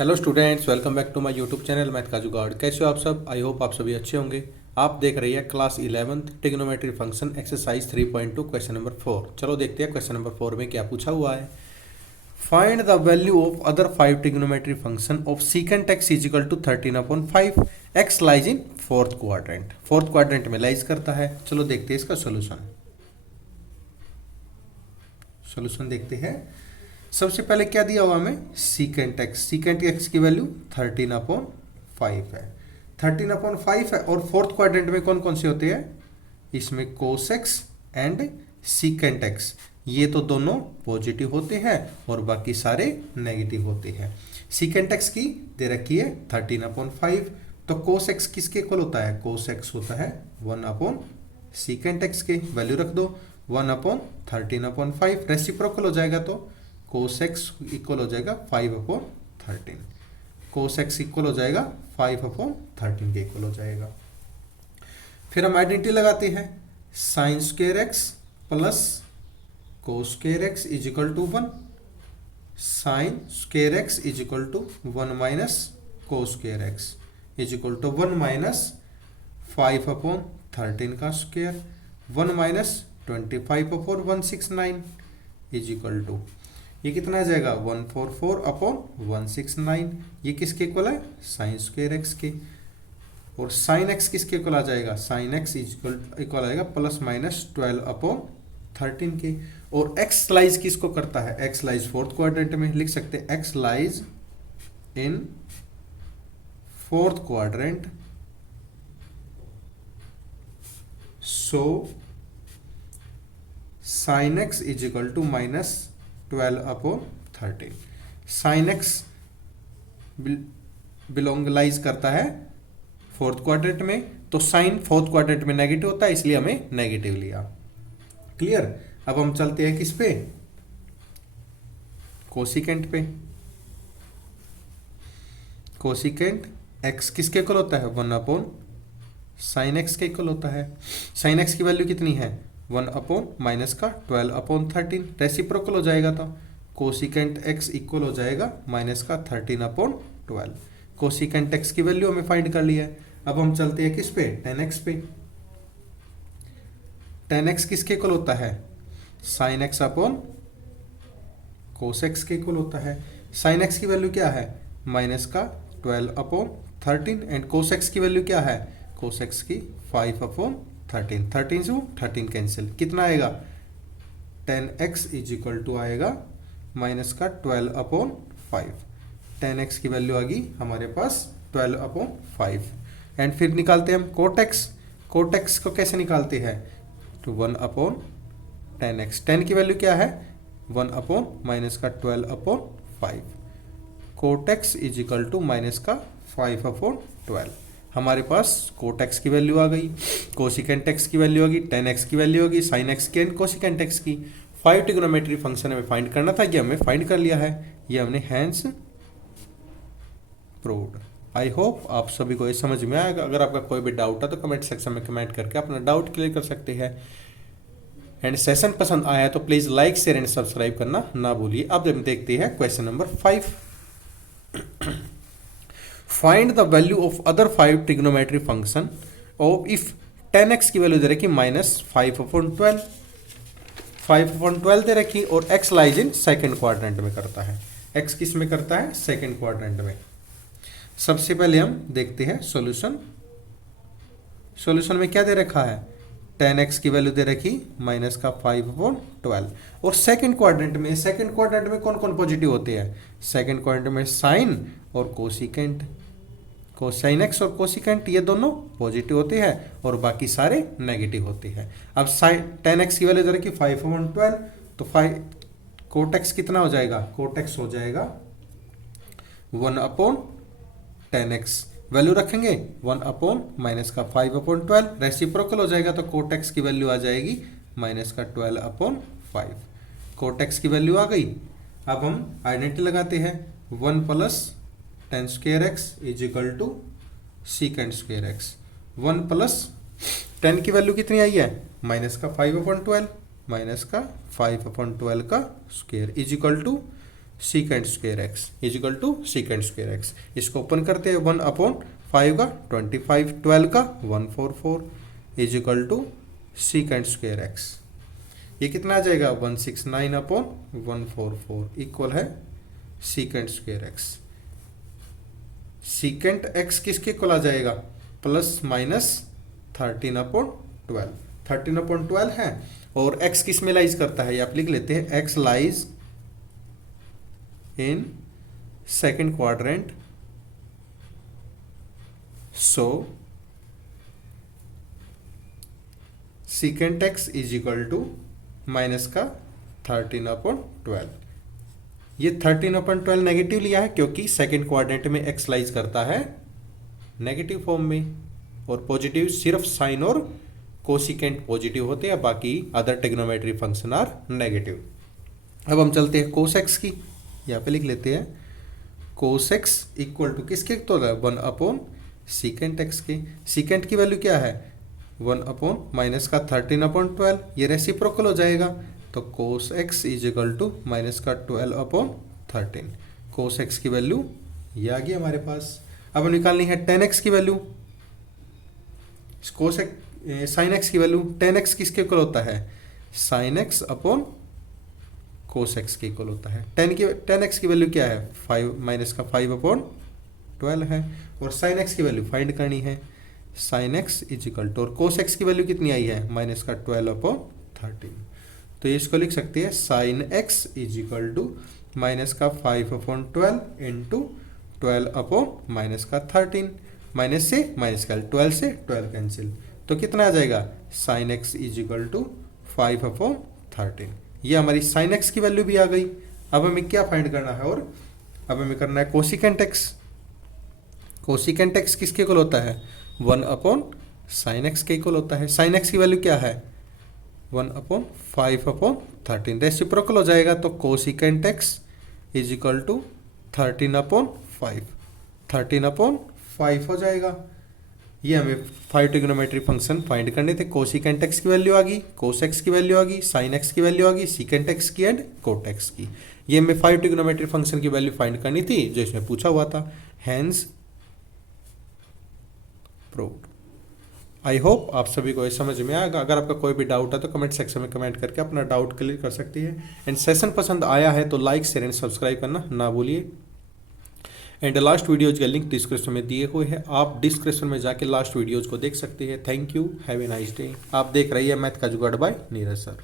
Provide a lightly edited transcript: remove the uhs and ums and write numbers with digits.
Hello students, welcome back to my YouTube channel math का जुगाड़। कैसे हो आप सब? आई होप आप सभी अच्छे होंगे। आप देख रही है class 11th trigonometry function exercise 3.2 question number 4। चलो देखते हैं क्वेश्चन नंबर 4 में क्या पूछा हुआ है। Find the value of other 5 trigonometry function of secant x is equal to 13/5। X lies in fourth quadrant. Fourth quadrant में लाइज करता है। चलो देखते हैं इसका सोल्यूशन देखते हैं। सबसे पहले क्या दिया हुआ हमें? सीकेंट एक्स की वैल्यू 13/5 है। 13/5 है और फोर्थ क्वाड्रेंट में कौन कौन से होते हैं? इसमें cos x and secant x, ये तो दोनों पॉजिटिव होते हैं और बाकी सारे नेगेटिव होते हैं। सीकेंट एक्स की दे रखी है 13/5, तो कोस एक्स किसके इक्वल होता है? कोस एक्स होता है 1/सीकेंट एक्स के। वैल्यू रख दो 1/13/5, रेसिप्रोकल हो जाएगा तो कोस एक्स इक्वल हो जाएगा 5/13। कोस एक्स इक्वल हो जाएगा 5/13 के इक्वल हो जाएगा। फिर हम आइडेंटिटी लगाते हैं। Sine square x plus cos square x is equal to 1। Sine square x is equal to 1 minus cos square x is equal to 1 minus 5/13 का square, 1 minus 25/169 is equal to, ये कितना आ जाएगा? 144/169। ये किसके इक्वल है? साइन स्क्वायर एक्स के। और साइन एक्स किसके इक्वल आ जाएगा? साइन एक्स इक्वल आएगा प्लस माइनस 12/13 के। और एक्स लाइज किसको करता है? एक्स लाइज फोर्थ क्वाड्रेंट में। लिख सकते हैं x lies in fourth quadrant, so sine x is equal to minus 12/13। Sine X बिलोंगलाइज करता है फोर्थ क्वाड्रेंट में, तो साइन फोर्थ क्वाड्रेंट में नेगेटिव होता है, इसलिए हमें नेगेटिव लिया। क्लियर? अब हम चलते हैं किस पे? कोसिकेंट पे। कोसिकेंट एक्स किसके इक्वल होता है? 1/साइन एक्स के इक्वल होता है। साइन एक्स की वैल्यू कितनी है? 1/ माइनस का 12/13, रेसिप्रोकल हो जाएगा तो कोसिकेंट एक्स इक्वल हो जाएगा माइनस का 13/12। कोसिकेंट एक्स की वैल्यू हमें फाइंड कर लिया है। अब हम चलते हैं किस पे? tan x पे। tan x किसके इक्वल होता है? Sine x upon cos x के इक्वल होता है। साइन एक्स की वैल्यू क्या है? माइनस का 12/13 एंड कोस एक्स की वैल्यू क्या है? कोस एक्स की 5/13। 13 से 13 कैंसिल, कितना आएगा? tan x is equal to आएगा माइनस का 12/5। tan x की वैल्यू आ गई हमारे पास 12/5। एंड फिर निकालते हैं हम कोट एक्स। कोट एक्स को कैसे निकालते हैं? तो 1/tan x। tan की वैल्यू क्या है? 1/ माइनस का 12/5। Cot x is equal to minus का 5/12। हमारे पास कोट एक्स की वैल्यू आ गई, कोसिकेंट एक्स की वैल्यू आ गई, tan एक्स की वैल्यू आ गई, साइन एक्स की एंड कोसिकेंट एक्स की। 5 ट्रिग्नोमेट्री फंक्शन हमें फाइंड करना था, ये हमने फाइंड कर लिया है। ये हमने हैंस प्रूव्ड। आई होप आप सभी को ये समझ में आएगा। अगर आपका कोई भी डाउट है तो कमेंट सेक्शन में कमेंट करके अपना डाउट क्लियर कर सकते हैं। एंड सेशन पसंद आया तो please like share and subscribe करना ना भूलिए। अब हम देखते हैं question number 5। Find the value of other 5 trigonometry function of if tan x की वैल्यू दे रखी माइनस 5/12, 5/12 दे रखी और x lies in second quadrant में करता है। x किस में करता है? सेकंड क्वाड्रेंट में। सबसे पहले हम देखते हैं सॉल्यूशन। सॉल्यूशन में क्या दे रखा है? tan x की वैल्यू दे रखी माइनस का 5/12 और सेकंड क्वाड्रेंट में कौन कौन पॉजिटिव होते हैं? सेकंड क्वाड्रेंट में साइन और कोसिकेंट, कोसाइन एक्स और कोसिकेंट ये दोनों पॉजिटिव होते हैं और बाकी सारे नेगेटिव होते हैं। अब साइन tan x की वैल्यू दे रखी 5/12, तो 5 कोट एक्स कितना हो जाएगा? कोट एक्स हो जाएगा 1/tan x। वैल्यू रखेंगे 1/ माइनस का 5/12, रेसिप्रोकल हो जाएगा तो कोट एक्स की वैल्यू आ जाएगी माइनस का 12/5। कोट एक्स की वैल्यू आ गई। अब हम आइडेंटिटी लगाते हैं। 1 plus tan square x is equal to secant square x. 1 plus tan की वैल्यू कितनी आई है? माइनस का 5/12 माइनस का 5/12 का square is equal to secant square x is equal to secant square x. इसको ओपन करते हैं 1/5 का 25, 12 का 144 is equal to secant square x. ये कितना आ जाएगा 169/144 इक्वल है secant square x. Secant x किसके इक्वल आ जाएगा प्लस माइनस 13/12। 13/12 है और एक्स किस में लाइज करता है, ये आप लिख लेते हैं, x lies in second quadrant, so secant x is equal to minus का 13/12। ये 13/12 नेगेटिव लिया है क्योंकि सेकेंड क्वाड्रेंट में एक्स लाइज करता है नेगेटिव फॉर्म में, और पॉजिटिव सिर्फ साइन और कोसिकेंट पॉजिटिव होते हैं, बाकी other trigonometry function are negative. अब हम चलते हैं कोस एक्स की, यहाँ पे लिख लेते हैं कोस एक्स इक्वल टू किसके तो 1/सीकेंट एक्स के। सीकेंट की वैल्यू क्या है 1/ माइनस का 13/12, ये रेसिप्रोकल हो जाएगा तो cos x is equal to minus का 12/13। कोस एक्स की वैल्यू ये आ गई हमारे पास। अब निकालनी है tan x की वैल्यू। कोस साइन एक्स की वैल्यू, tan x किसके इक्वल होता है sine x upon cos x के इक्वल होता है। tan x की वैल्यू क्या है 5 माइनस का 5/12 है, और साइन एक्स की वैल्यू फाइंड करनी है। Sine x is equal to, और कोस एक्स की वैल्यू कितनी आई है माइनस का 12/13, तो ये इसको लिख सकते हैं sine x is equal to minus का 5/12 इंटू 12/ माइनस का 13, माइनस से माइनस का 12 से 12 कैंसिल, तो कितना आ जाएगा sine x is equal to 5/13। ये हमारी साइन एक्स की वैल्यू भी आ गई। अब हमें क्या फाइंड करना है, और अब हमें करना है कोसिकेंट एक्स। कोसिकेंट एक्स किसके इक्वल होता है 1/साइन एक्स के इक्वल होता है। साइन एक्स की वैल्यू क्या है 1/5/13, रेसिप्रोकल हो जाएगा तो cosecant x is equal to 13/5, 13/5 हो जाएगा। ये हमें 5 ट्रिग्नोमेट्री फंक्शन फाइंड करने थे। कोसिकेंट एक्स की वैल्यू आ गई, कोस एक्स की वैल्यू आ गई, साइन एक्स की वैल्यू आ गई, सीकेंट एक्स की एंड कोट एक्स की। ये हमें 5 ट्रिग्नोमेट्री फंक्शन की वैल्यू फाइंड करनी थी जो इसमें पूछा हुआ था। Hence proved. आई होप आप सभी को ये समझ में आएगा। अगर आपका कोई भी डाउट है तो कमेंट सेक्शन में कमेंट करके अपना डाउट क्लियर कर सकती है। एंड सेशन पसंद आया है तो लाइक शेयर एंड सब्सक्राइब करना ना भूलिए। एंड लास्ट वीडियोज का लिंक डिस्क्रिप्शन में दिए हुए हैं, आप डिस्क्रिप्शन में जाके लास्ट वीडियोज को देख सकते हैं। Thank you, have a nice day. आप देख रही है मैथ का जुगाड़ बाय नीरज सर।